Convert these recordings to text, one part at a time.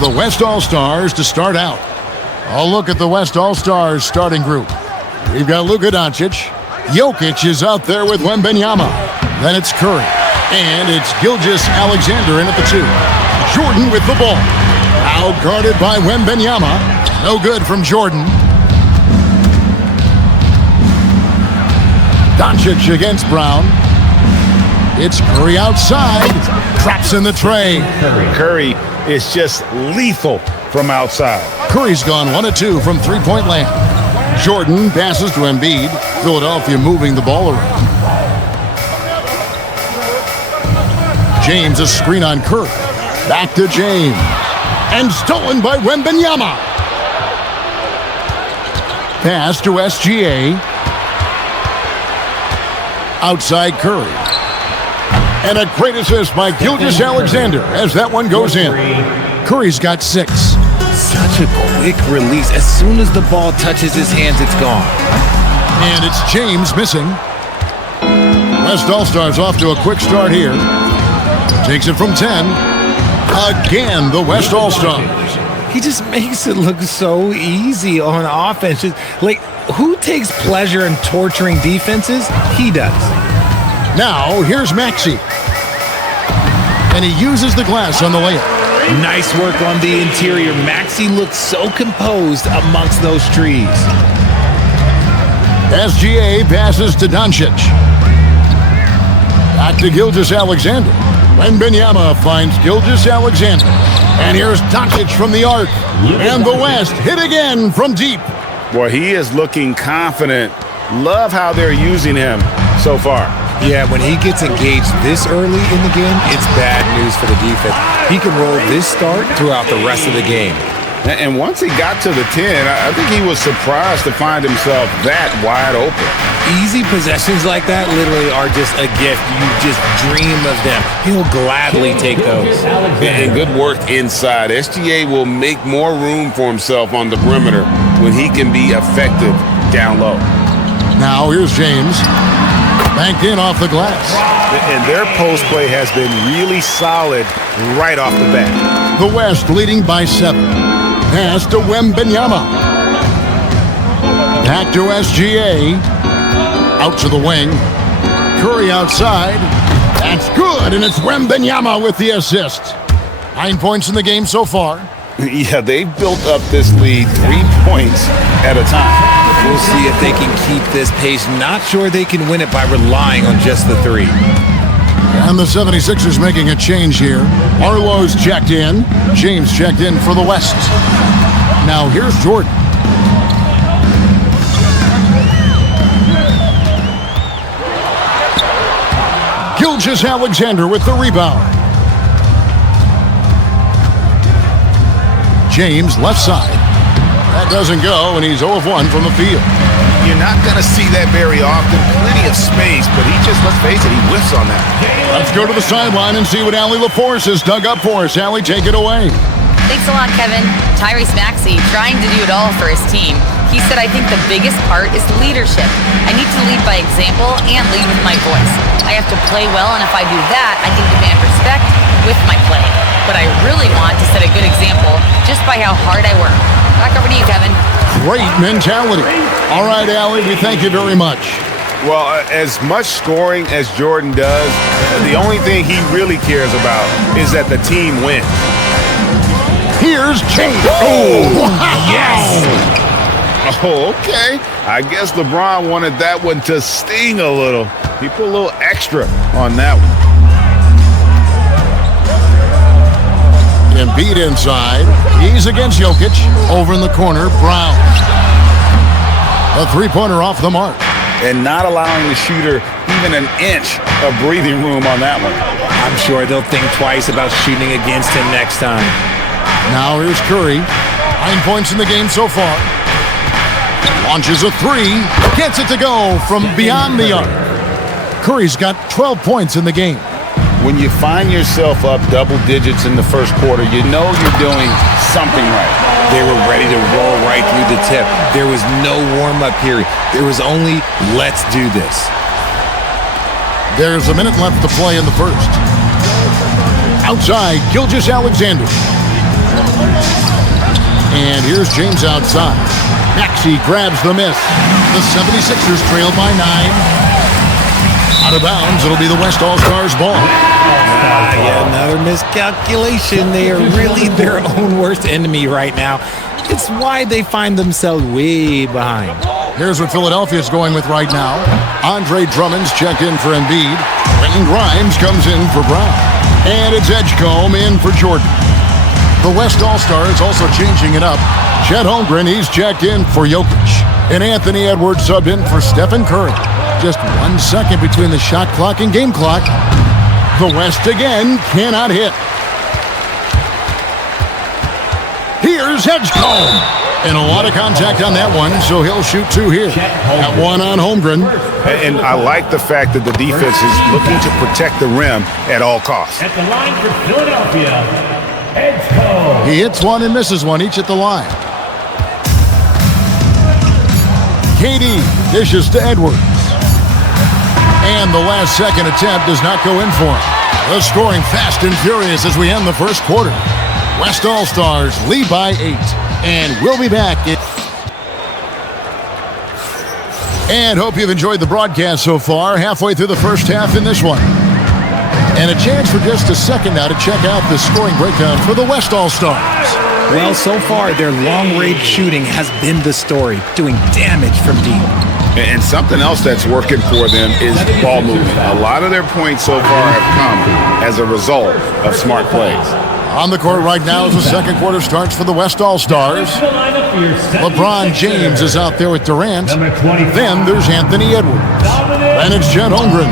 the West All-Stars to start out. A look at the West All-Stars starting group. We've got Luka Doncic. Jokic is out there with Wembanyama. Then it's Curry. And it's Gilgeous-Alexander in at the 2. Jordan with the ball. Out guarded by Wembanyama. No good from Jordan. Doncic against Brown. It's Curry outside. Traps in the tray. Curry is just lethal from outside. Curry's gone 1 of 2 from three-point land. Jordan passes to Embiid. Philadelphia moving the ball around. James a screen on Curry. Back to James. And stolen by Wembanyama. Pass to SGA. Outside Curry. And a great assist by Gilgeous-Alexander as that one goes in. Curry's got 6. Such a quick release. As soon as the ball touches his hands, it's gone. And it's James missing. West All-Stars off to a quick start here. Takes it from 10. Again, the West All-Stars. He just makes it look so easy on offense. Like, who takes pleasure in torturing defenses? He does. Now, here's Maxey. And he uses the glass on the layup. Nice work on the interior. Maxey looks so composed amongst those trees. SGA passes to Doncic. Back to Gilgeous-Alexander. Wembanyama finds Gilgeous-Alexander. And here's Doncic from the arc. And the West hit again from deep. Boy, he is looking confident. Love how they're using him so far. Yeah, when he gets engaged this early in the game, it's bad news for the defense. He can roll this start throughout the rest of the game. And once he got to the 10, I think he was surprised to find himself that wide open. Easy possessions like that literally are just a gift. You just dream of them. He'll gladly take those. And good work inside. SGA will make more room for himself on the perimeter when he can be effective down low. Now here's James. Banked in off the glass. And their post play has been really solid right off the bat. The West leading by 7. Pass to Wembanyama. Back to SGA. Out to the wing. Curry outside. That's good, and it's Wembanyama with the assist. 9 points in the game so far. Yeah, they've built up this lead 3 points at a time. We'll see if they can keep this pace. Not sure they can win it by relying on just the 3. And the 76ers making a change here. Arlo's checked in. James checked in for the West. Now here's Jordan. Gilgeous-Alexander with the rebound. James left side. That doesn't go, and he's 0 of 1 from the field. You're not going to see that very often. Plenty of space, but he just, let's face it, he whiffs on that. Let's go to the sideline and see what Allie LaForce has dug up for us. Allie, take it away. Thanks a lot, Kevin. Tyrese Maxey trying to do it all for his team. He said, I think the biggest part is leadership. I need to lead by example and lead with my voice. I have to play well, and if I do that, I can demand respect with my play. But I really want to set a good example just by how hard I work. Back over to you, Kevin. Great mentality. All right, Allie, we thank you very much. Well, as much scoring as Jordan does, the only thing he really cares about is that the team wins. Here's James. Oh, yes. Oh, okay. I guess LeBron wanted that one to sting a little. He put a little extra on that one. Embiid inside. He's against Jokic. Over in the corner, Brown. A three-pointer off the mark. And not allowing the shooter even an inch of breathing room on that one. I'm sure they'll think twice about shooting against him next time. Now here's Curry. 9 points in the game so far. Launches a 3. Gets it to go from beyond the arc. Curry's got 12 points in the game. When you find yourself up double digits in the first quarter, you know you're doing something right. They were ready to roll right through the tip. There was no warm-up period. There was only, let's do this. There's a minute left to play in the first. Outside, Gilgeous-Alexander. And here's James outside. Maxey grabs the miss. The 76ers trail by 9. Out of bounds, it'll be the West All-Stars ball. Yeah, another miscalculation. They are really their own worst enemy right now. It's why they find themselves way behind. Here's what Philadelphia's going with right now. Andre Drummond's checked in for Embiid. Quentin Grimes comes in for Brown. And it's Edgecombe in for Jordan. The West All-Stars also changing it up. Chet Holmgren, he's checked in for Jokic. And Anthony Edwards subbed in for Stephen Curry. Just 1 second between the shot clock and game clock. The West again cannot hit. Here's Edgecombe. And a lot of contact on that one, so he'll shoot 2 here. Got 1 on Holmgren. And I like the fact that the defense is looking to protect the rim at all costs. At the line for Philadelphia, Edgecombe. He hits 1 and misses 1 each at the line. KD dishes to Edwards. And the last second attempt does not go in for him. The scoring fast and furious as we end the first quarter. West All-Stars lead by 8. And we'll be back. And hope you've enjoyed the broadcast so far. Halfway through the first half in this one. And a chance for just a second now to check out the scoring breakdown for the West All-Stars. Well, so far, their long-range shooting has been the story, doing damage from deep. And something else that's working for them is ball movement. A lot of their points so far have come as a result of smart plays. On the court right now as the second quarter starts for the West All-Stars. LeBron James is out there with Durant. Then there's Anthony Edwards. Then it's Chet Holmgren.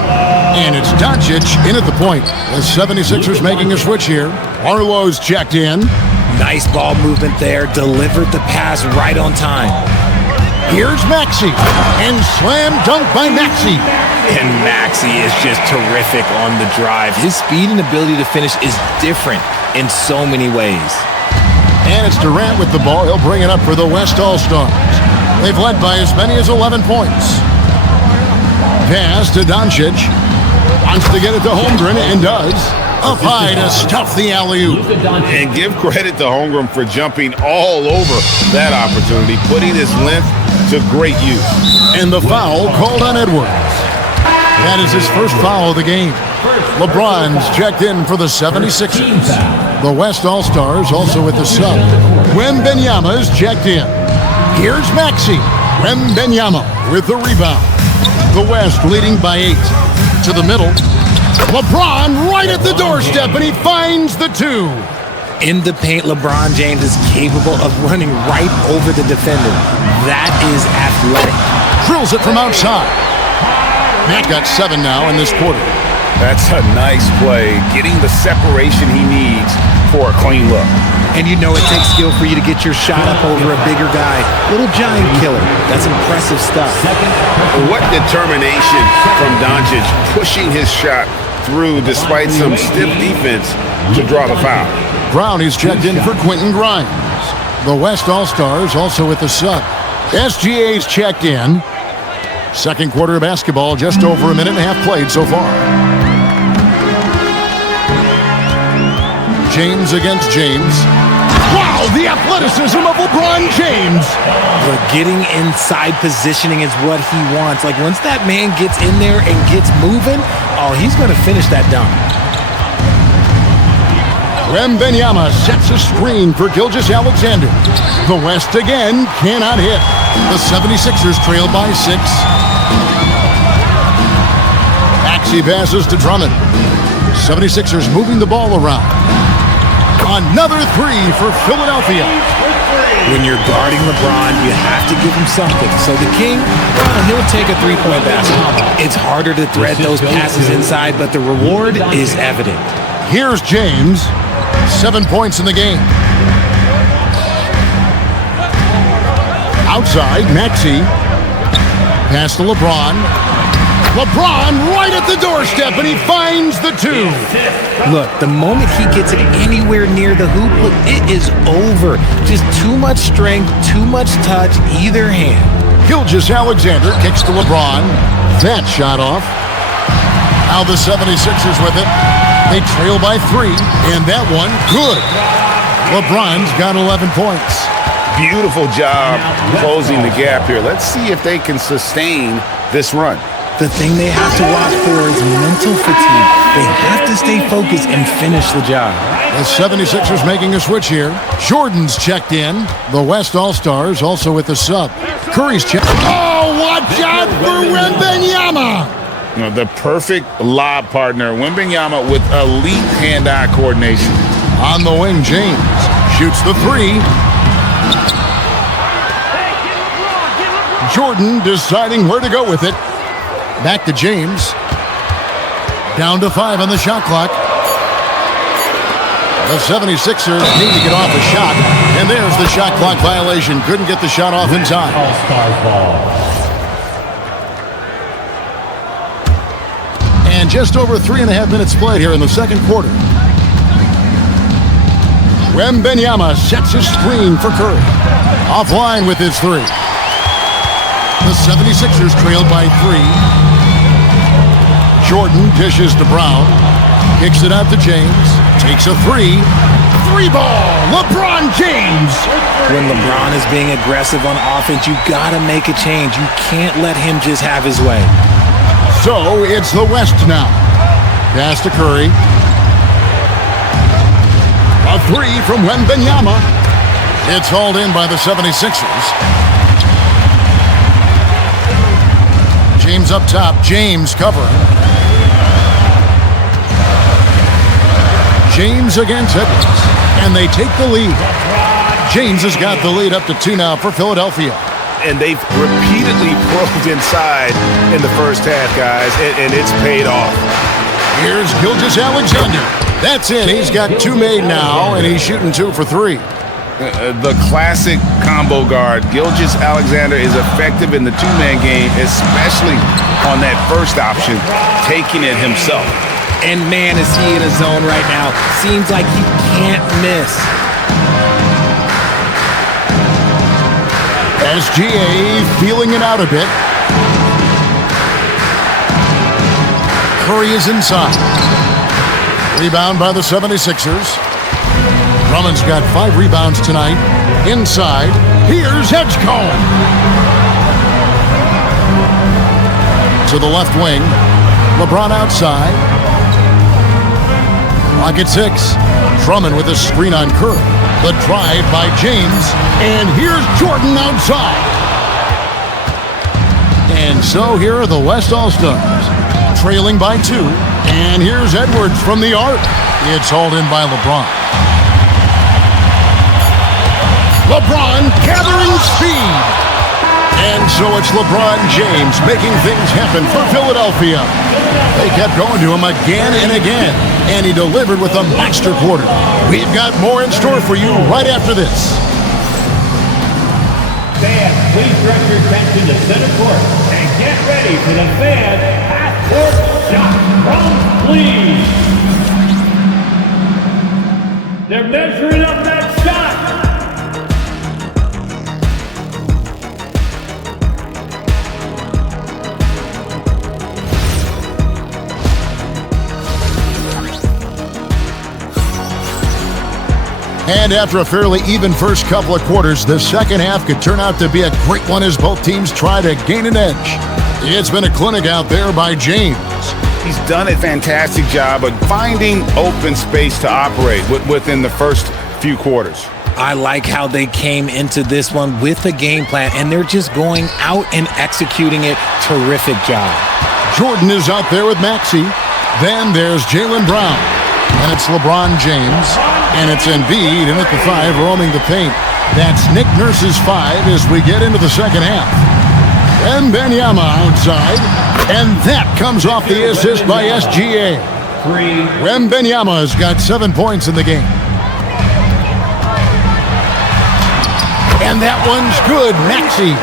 And it's Doncic in at the point. The 76ers making a switch here. Arlo's checked in. Nice ball movement there. Delivered the pass right on time. Here's Maxey. And slam dunk by Maxey. And Maxey is just terrific on the drive. His speed and ability to finish is different in so many ways. And it's Durant with the ball. He'll bring it up for the West All-Stars. They've led by as many as 11 points. Pass to Doncic. Wants to get it to Holmgren and does. Up high to stuff the alley-oop. And give credit to Holmgren for jumping all over that opportunity, putting his length to great use. And the foul called on Edwards. That is his first foul of the game. LeBron's checked in for the 76ers. The West All-Stars also with the sub. Wembanyama's checked in. Here's Maxey. Wembanyama with the rebound. The West leading by 8. To the middle. LeBron right at the doorstep, and he finds the 2. In the paint, LeBron James is capable of running right over the defender. That is athletic. Drills it from outside. Matt got 7 now in this quarter. That's a nice play, getting the separation he needs for a clean look. And you know it takes skill for you to get your shot up over a bigger guy. Little giant killer. That's impressive stuff. What determination from Doncic pushing his shot through despite some stiff defense to draw the foul. Brown is checked in for Quentin Grimes. The West All-Stars also with the sub. SGA's checked in. Second quarter of basketball, just over a minute and a half played so far. James against James. Wow, the athleticism of LeBron James. But getting inside positioning is what he wants. Like once that man gets in there and gets moving, oh, he's going to finish that dunk. Wembanyama sets a screen for Gilgeous-Alexander. The West again cannot hit. The 76ers trail by 6. Maxey passes to Drummond. 76ers moving the ball around. Another 3 for Philadelphia. When you're guarding LeBron, you have to give him something. So the King, well, he'll take a three-point basket. It's harder to thread those passes inside, but the reward is evident. Here's James. 7 points in the game. Outside, Maxey. Pass to LeBron. LeBron right at the doorstep, and he finds the 2. Look, the moment he gets it anywhere near the hoop, look, it is over. Just too much strength, too much touch, either hand. Gilgeous-Alexander kicks to LeBron. That shot off. Now the 76ers with it. They trail by 3, and that one good. LeBron's got 11 points. Beautiful job closing the gap here. Let's see if they can sustain this run. The thing they have to watch for is mental fatigue. They have to stay focused and finish the job. The 76ers making a switch here. Jordan's checked in. The West All-Stars also with the sub. Curry's checked. Oh, watch out for Wembanyama! The perfect lob partner. Wembanyama with elite hand-eye coordination. On the wing, James shoots the three. Jordan deciding where to go with it. Back to James. Down to 5 on the shot clock. The 76ers need to get off a shot. And there's the shot clock violation. Couldn't get the shot off in time. All-Star ball. And just over 3.5 minutes played here in the second quarter. Wembanyama sets his screen for Curry. Offline with his three. The 76ers trailed by 3. Jordan dishes to Brown. Kicks it out to James. Takes a three. 3-ball. LeBron James. When LeBron is being aggressive on offense, you got to make a change. You can't let him just have his way. So it's the West now. Pass to Curry. A three from Wembanyama. It's hauled in by the 76ers. James up top. James covering. James against Edwards. And they take the lead. James has got the lead up to 2 now for Philadelphia. And they've repeatedly probed inside in the first half, guys, and it's paid off. Here's Gilgeous-Alexander. That's it. He's got 2 made now, and he's shooting 2 for 3. The classic combo guard. Gilgeous-Alexander is effective in the two-man game, especially on that first option, taking it himself. And man, is he in a zone right now. Seems like he can't miss. SGA feeling it out a bit. Curry is inside. Rebound by the 76ers. Drummond's got 5 rebounds tonight. Inside, here's Edgecombe. To the left wing. LeBron outside. Clock at 6. Drummond with a screen on Curry. The drive by James. And here's Jordan outside. And so here are the West All-Stars. Trailing by 2. And here's Edwards from the arc. It's hauled in by LeBron. LeBron gathering speed. And so it's LeBron James making things happen for Philadelphia. They kept going to him again and again, and he delivered with a monster quarter. We've got more in store for you right after this. Fans, please direct your attention to center court and get ready for the fan half-court shot. Please. They're measuring up that shot. And after a fairly even first couple of quarters, the second half could turn out to be a great one as both teams try to gain an edge. It's been a clinic out there by James. He's done a fantastic job of finding open space to operate within the first few quarters. I like how they came into this one with a game plan, and they're just going out and executing it. Terrific job. Jordan is out there with Maxey. Then there's Jaylen Brown. And it's LeBron James. And it's Embiid in at the 5, roaming the paint. That's Nick Nurse's 5 as we get into the second half. Wembanyama outside. And that comes off the assist by SGA. Wembanyama has got 7 points in the game. And that one's good, Maxey.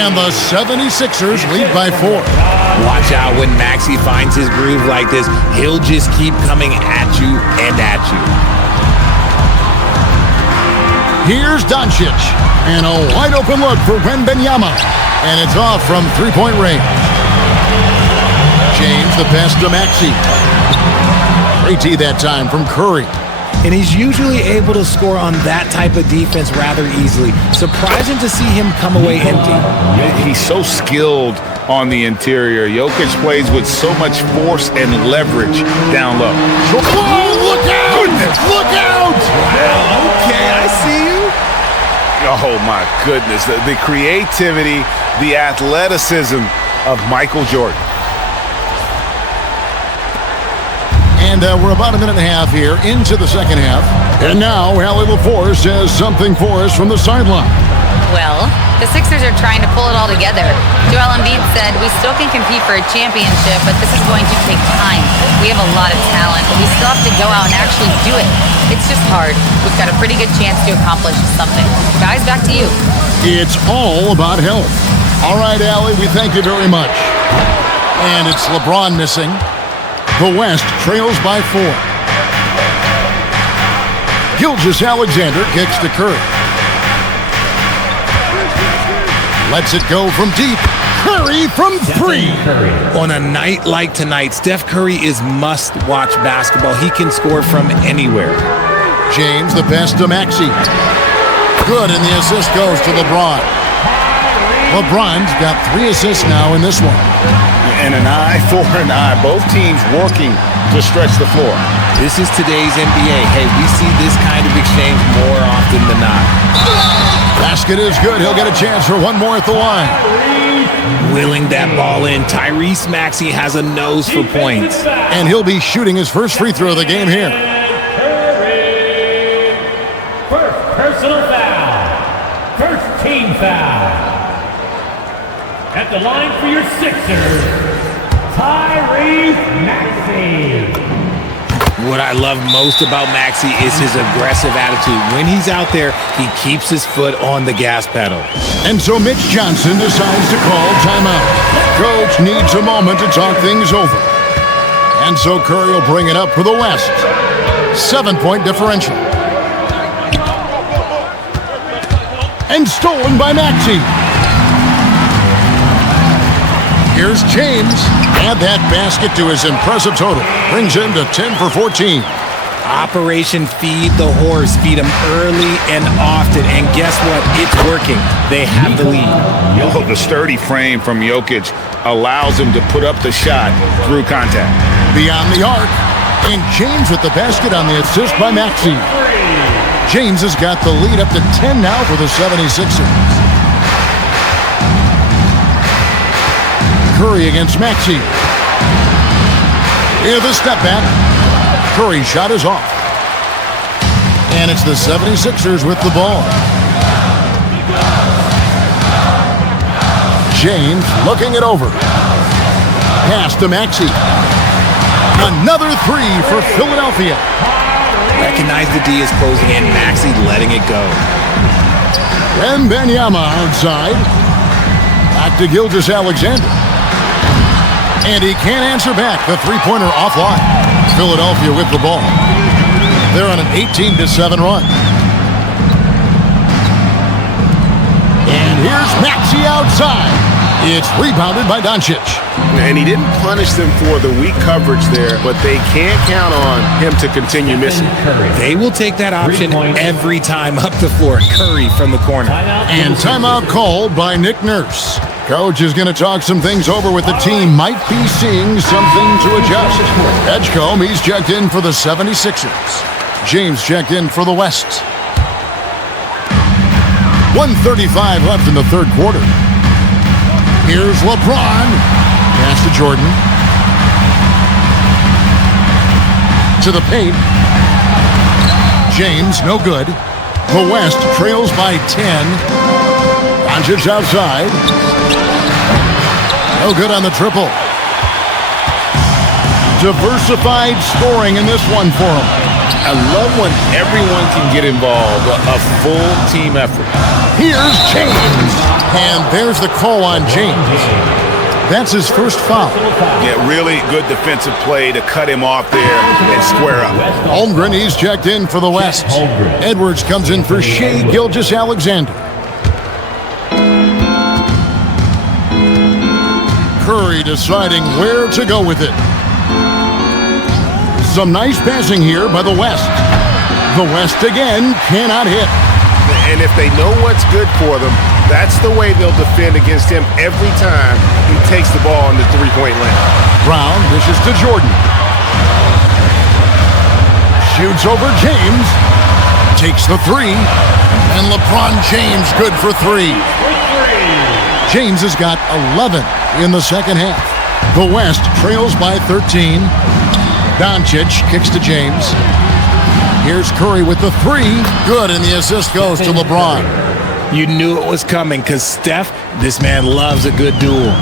And the 76ers lead by 4. Watch out when Maxey finds his groove like this. He'll just keep coming at you and at you. Here's Doncic. And a wide open look for Wembanyama. And it's off from three-point range. James the pass to Maxey. Great D that time from Curry. and he's usually able to score on that type of defense rather easily. Surprising to see him come away empty. He's so skilled on the interior. Jokic plays with so much force and leverage down low. Oh, look out! Goodness. Look out! Wow, okay, I see you. Oh, my goodness. The creativity, the athleticism of Michael Jordan. And we're about a minute and a half here into the second half. And now, Allie LaForce has something for us from the sideline. Well, the Sixers are trying to pull it all together. Joel Embiid said, "We still can compete for a championship, but this is going to take time. We have a lot of talent, but we still have to go out and actually do it. It's just hard. We've got a pretty good chance to accomplish something." Guys, back to you. It's all about health. All right, Allie, we thank you very much. And it's LeBron missing. The West trails by 4. Gilgeous-Alexander kicks to Curry. Lets it go from deep. Curry from 3. On a night like tonight, Steph Curry is must-watch basketball. He can score from anywhere. James, the pass to Maxey. Good, and the assist goes to LeBron. LeBron's got 3 assists now in this one. And an eye for an eye. Both teams working to stretch the floor. This is today's NBA. Hey, we see this kind of exchange more often than not. Basket is good. He'll get a chance for one more at the line. Willing that ball in. Tyrese Maxey has a nose for points. And he'll be shooting his first free throw of the game here. First personal foul. First team foul. At the line for your Sixers, Tyrese Maxey. What I love most about Maxey is his aggressive attitude. When he's out there, he keeps his foot on the gas pedal. And so Mitch Johnson decides to call timeout. Coach needs a moment to talk things over. And so Curry will bring it up for the West. 7-point differential. And stolen by Maxey. Here's James. Add that basket to his impressive total. Brings him to 10 for 14. Operation Feed the Horse. Feed him early and often. And guess what? It's working. They have the lead. Oh, the sturdy frame from Jokic allows him to put up the shot through contact. Beyond the arc. And James with the basket on the assist by Maxey. James has got the lead up to 10 now for the 76ers. Curry against Maxey. Here the step back. Curry's shot is off. And it's the 76ers with the ball. James looking it over. Pass to Maxey. Another 3 for Philadelphia. Recognize the D is closing in. Maxey letting it go. Wembanyama outside. Back to Gilgeous-Alexander. And he can't answer back. The three-pointer offline. Philadelphia with the ball. They're on an 18-7 run. And here's Maxey outside. It's rebounded by Doncic. And he didn't punish them for the weak coverage there, but they can't count on him to continue missing. They will take that option every time up the floor. Curry from the corner. And timeout called by Nick Nurse. Coach is going to talk some things over with the team. Might be seeing something to adjust. Edgecombe, he's checked in for the 76ers. James checked in for the West. 1:35 left in the third quarter. Here's LeBron. Pass to Jordan. To the paint. James, no good. The West trails by 10. Doncic outside. No good on the triple. Diversified scoring in this one for him. I love when everyone can get involved, a full team effort. Here's James. And there's the call on James. That's his first foul. Yeah, really good defensive play to cut him off there and square up. Holmgren, he's checked in for the West. Edwards comes in for Shai Gilgeous-Alexander. Curry deciding where to go with it. Some nice passing here by the West. The West again cannot hit. And if they know what's good for them, that's the way they'll defend against him every time he takes the ball in the three-point line. Brown dishes to Jordan. Shoots over James. Takes the three. And LeBron James good for three. James has got 11 in the second half. The West trails by 13. Doncic kicks to James. Here's Curry with the three. Good, and the assist goes to LeBron. You knew it was coming because Steph, this man loves a good duel.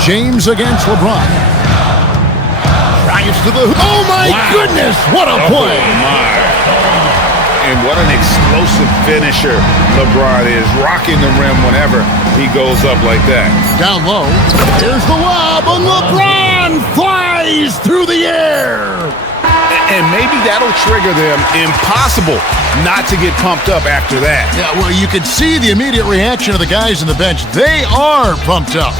James against LeBron. Drives to the... Oh, my goodness! What a play! Oh, my. And what an explosive finisher LeBron is, rocking the rim whenever he goes up like that. Down low. Here's the lob, and LeBron flies through the air. And maybe that'll trigger them. Impossible not to get pumped up after that. Yeah, well, you could see the immediate reaction of the guys on the bench. They are pumped up.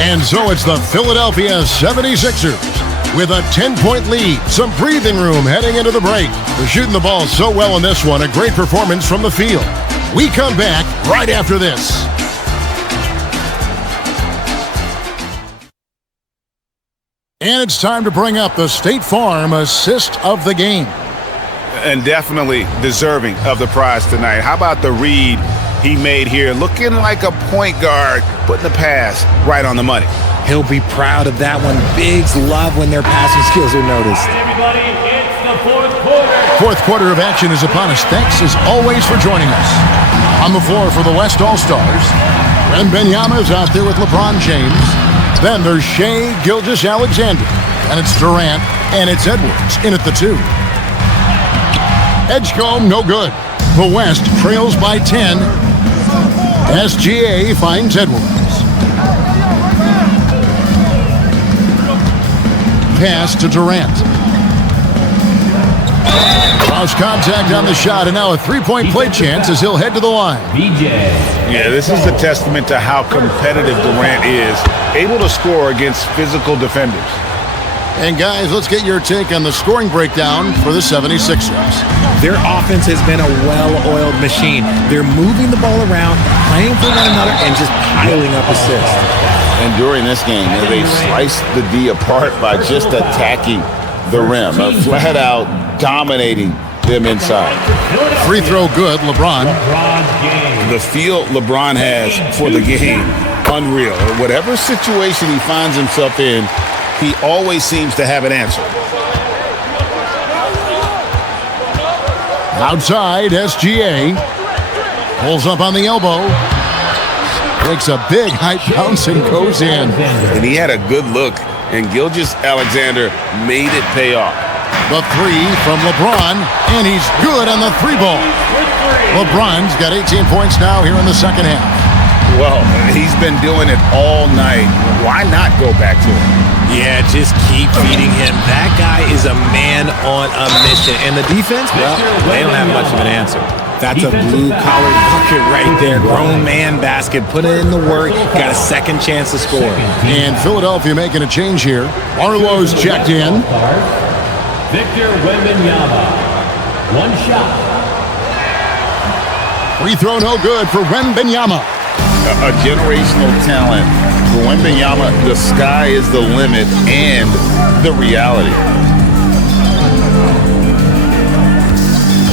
And so it's the Philadelphia 76ers with a 10-point lead. Some breathing room heading into the break. They're shooting the ball so well in this one. A great performance from the field. We come back right after this. And it's time to bring up the State Farm assist of the game. And definitely deserving of the prize tonight. How about the read he made here? Looking like a point guard, putting the pass right on the money. He'll be proud of that one. Bigs love when their passing skills are noticed. Everybody, it's the fourth quarter. Fourth quarter of action is upon us. Thanks as always for joining us. On the floor for the West All-Stars, Wembanyama is out there with LeBron James. Then there's Shai Gilgeous-Alexander. And it's Durant. And it's Edwards in at the two. Edgecombe, no good. The West trails by 10. SGA finds Edwards. Pass to Durant. Cross contact on the shot, and now a three-point play chance as he'll head to the line. Yeah, this is a testament to how competitive Durant is, able to score against physical defenders. And guys, let's get your take on the scoring breakdown for the 76ers. Their offense has been a well-oiled machine. They're moving the ball around, playing for one another, and just piling up assists. And during this game, they sliced the D apart by just attacking the rim, flat out dominating them inside. Free throw good, LeBron. The feel LeBron has for the game, unreal. Whatever situation he finds himself in, he always seems to have an answer. Outside, SGA. Pulls up on the elbow. Takes a big high bounce and goes in. And he had a good look, and Gilgeous-Alexander made it pay off. The three from LeBron, and he's good on the three ball. LeBron's got 18 points now here in the second half. Well, he's been doing it all night. Why not go back to him? Yeah, just keep feeding him. That guy is a man on a mission. And the defense, well, they don't have much of an answer. That's a blue-collar bucket right there. Grown man basket. Put in the work. Got a second chance to score. And Philadelphia making a change here. Barlow's checked in. Victor Wembanyama. One shot. Free throw no good for Wembanyama. A generational talent. For Wembanyama, the sky is the limit and the reality.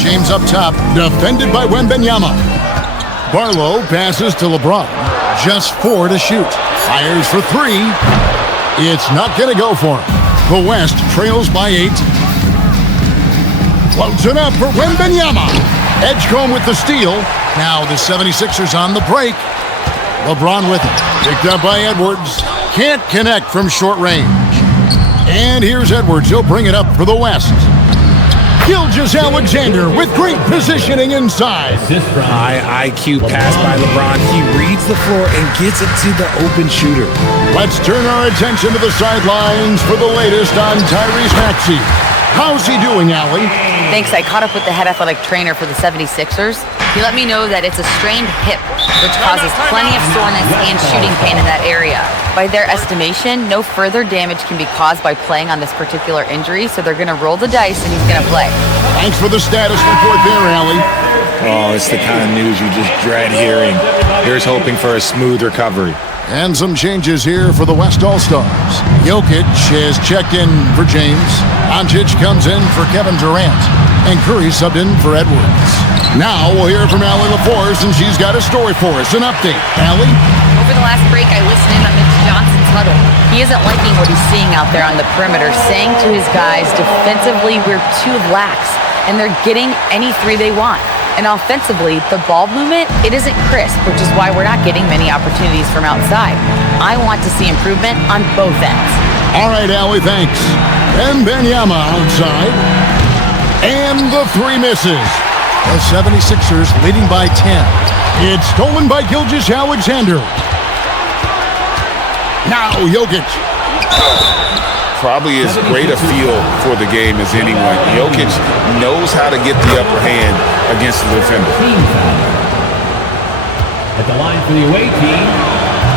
James up top, defended by Wembanyama. Barlow passes to LeBron. Just 4 to shoot. Fires for 3. It's not going to go for him. The West trails by 8. Floats it up for Wembanyama. Edgecombe with the steal. Now the 76ers on the break. LeBron with it. Picked up by Edwards. Can't connect from short range. And here's Edwards. He'll bring it up for the West. Gilgeous-Alexander with great positioning inside. High IQ pass by LeBron. He reads the floor and gets it to the open shooter. Let's turn our attention to the sidelines for the latest on Tyrese Maxey. How's he doing, Allie? Thanks. I caught up with the head athletic trainer for the 76ers. He let me know that it's a strained hip, which causes plenty of soreness and shooting pain in that area. By their estimation, no further damage can be caused by playing on this particular injury, so they're going to roll the dice and he's going to play. Thanks for the status report there, Allie. Oh, it's the kind of news you just dread hearing. Here's hoping for a smooth recovery. And some changes here for the West All-Stars. Jokic has checked in for James. Doncic comes in for Kevin Durant. And Curry subbed in for Edwards. Now we'll hear from Allie LaForce, and she's got a story for us. An update. Allie? Over the last break, I listened in on Mitch Johnson's huddle. He isn't liking what he's seeing out there on the perimeter, saying to his guys, defensively, we're too lax, and they're getting any three they want. And offensively, the ball movement, it isn't crisp, which is why we're not getting many opportunities from outside. I want to see improvement on both ends. All right, Allie, thanks. And Benyama outside. And the three misses. The 76ers leading by 10. It's stolen by Gilgeous-Alexander. Now Jokic. Probably as great a feel for the game as anyone. Jokic knows how to get the upper hand against the defender. At the line for the away team.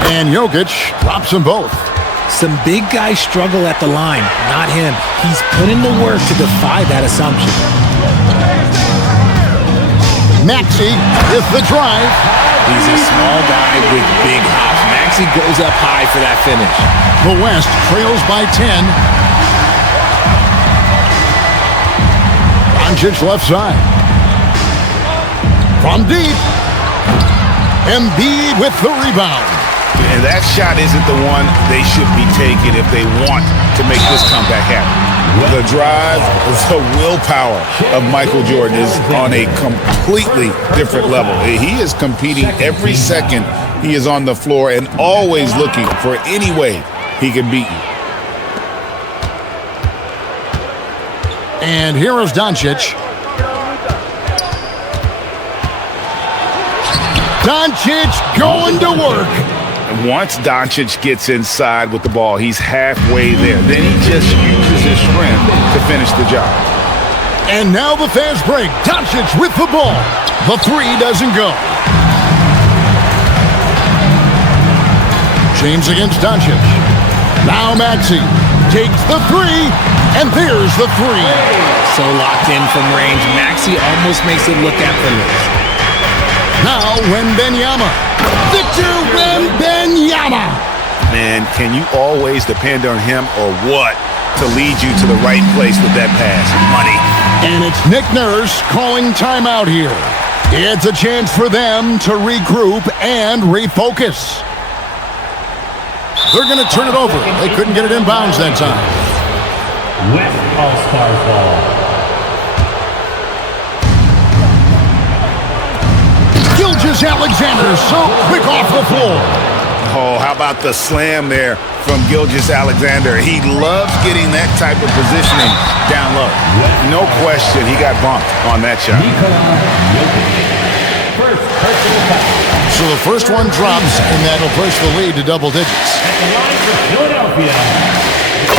And Jokic drops them both. Some big guys struggle at the line, not him. He's put in the work to defy that assumption. Maxey with the drive. He's a small guy with big hops. Maxey goes up high for that finish. The West trails by 10. Doncic left side. From deep. Embiid with the rebound. And that shot isn't the one they should be taking if they want to make this comeback happen. The drive, the willpower of Michael Jordan is on a completely different level. He is competing every second he is on the floor and always looking for any way he can beat you. And here is Doncic. Doncic going to work. Once Doncic gets inside with the ball, he's halfway there. Then he just uses his strength to finish the job. And now the fast break. Doncic with the ball. The three doesn't go. James against Doncic. Now Maxey takes the three, and there's the three. So locked in from range, Maxey almost makes it look effortless. Now Wembanyama. Victor Wembanyama. Man, can you always depend on him or what to lead you to the right place with that pass? Money. And it's Nick Nurse calling timeout here. It's a chance for them to regroup and refocus. They're going to turn it over. They couldn't get it in bounds that time. West All-Stars ball. Gilgeous-Alexander so quick off the floor. Oh, how about the slam there from Gilgeous-Alexander? He loves getting that type of positioning down low. No question, he got bumped on that shot. So the first one drops, and that'll push the lead to double digits. At the line for Philadelphia.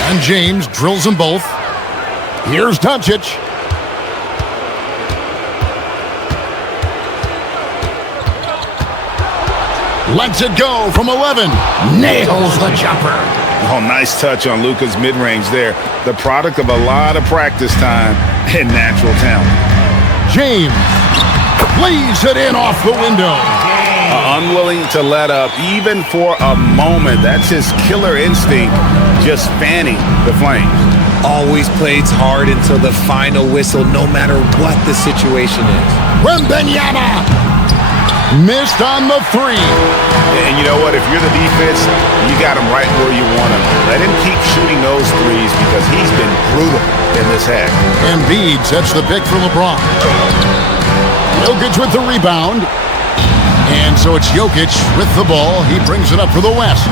And James drills them both. Here's Doncic. Lets it go from 11. Nails the jumper. Oh, nice touch on Luka's mid-range there. The product of a lot of practice time and natural talent. James lays it in off the window. Unwilling to let up even for a moment. That's his killer instinct, just fanning the flames. Always plays hard until the final whistle, no matter what the situation is. Wembanyama missed on the three. And you know what? If you're the defense, you got him right where you want him. Let him keep shooting those threes because he's been brutal in this half. Embiid sets the pick for LeBron. Jokic with the rebound. And so it's Jokic with the ball. He brings it up for the West.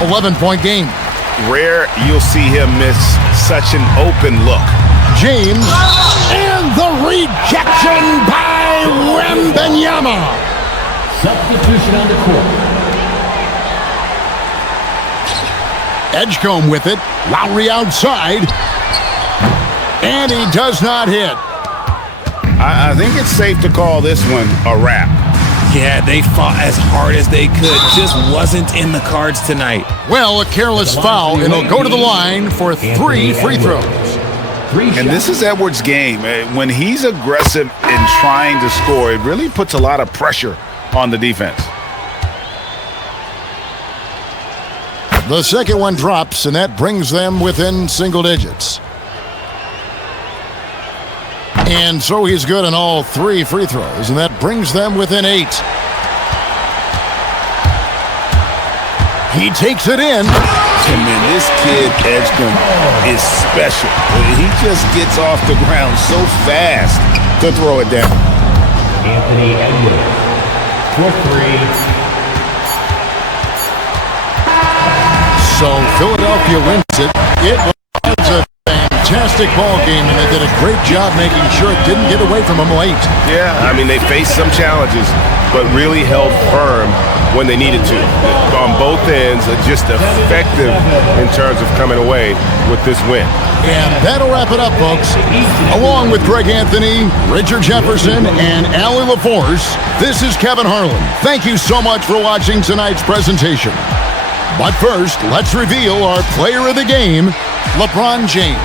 11-point game. Rare you'll see him miss such an open look. James and the rejection by Wembanyama. Substitution on the court. Edgecombe with it. Lowry outside. And he does not hit. I think it's safe to call this one a wrap. Yeah, they fought as hard as they could. Just wasn't in the cards tonight. Well, a careless foul, and he'll go to the line for 3 free throws. And this is Edwards' game. When he's aggressive in trying to score, it really puts a lot of pressure on the defense. The second one drops, and that brings them within single digits. And so he's good on all 3 free throws, and that brings them within 8. He takes it in. And man, this kid, Edgecombe, is special. He just gets off the ground so fast to throw it down. Anthony Edwards for 3. So Philadelphia wins it. It was a fantastic ball game, and they did a great job making sure it didn't get away from them late. Yeah, I mean, they faced some challenges, but really held firm when they needed to. On both ends, just effective in terms of coming away with this win. And that'll wrap it up, folks. Along with Greg Anthony, Richard Jefferson, and Allie LaForce, this is Kevin Harlan. Thank you so much for watching tonight's presentation. But first, let's reveal our player of the game, LeBron James.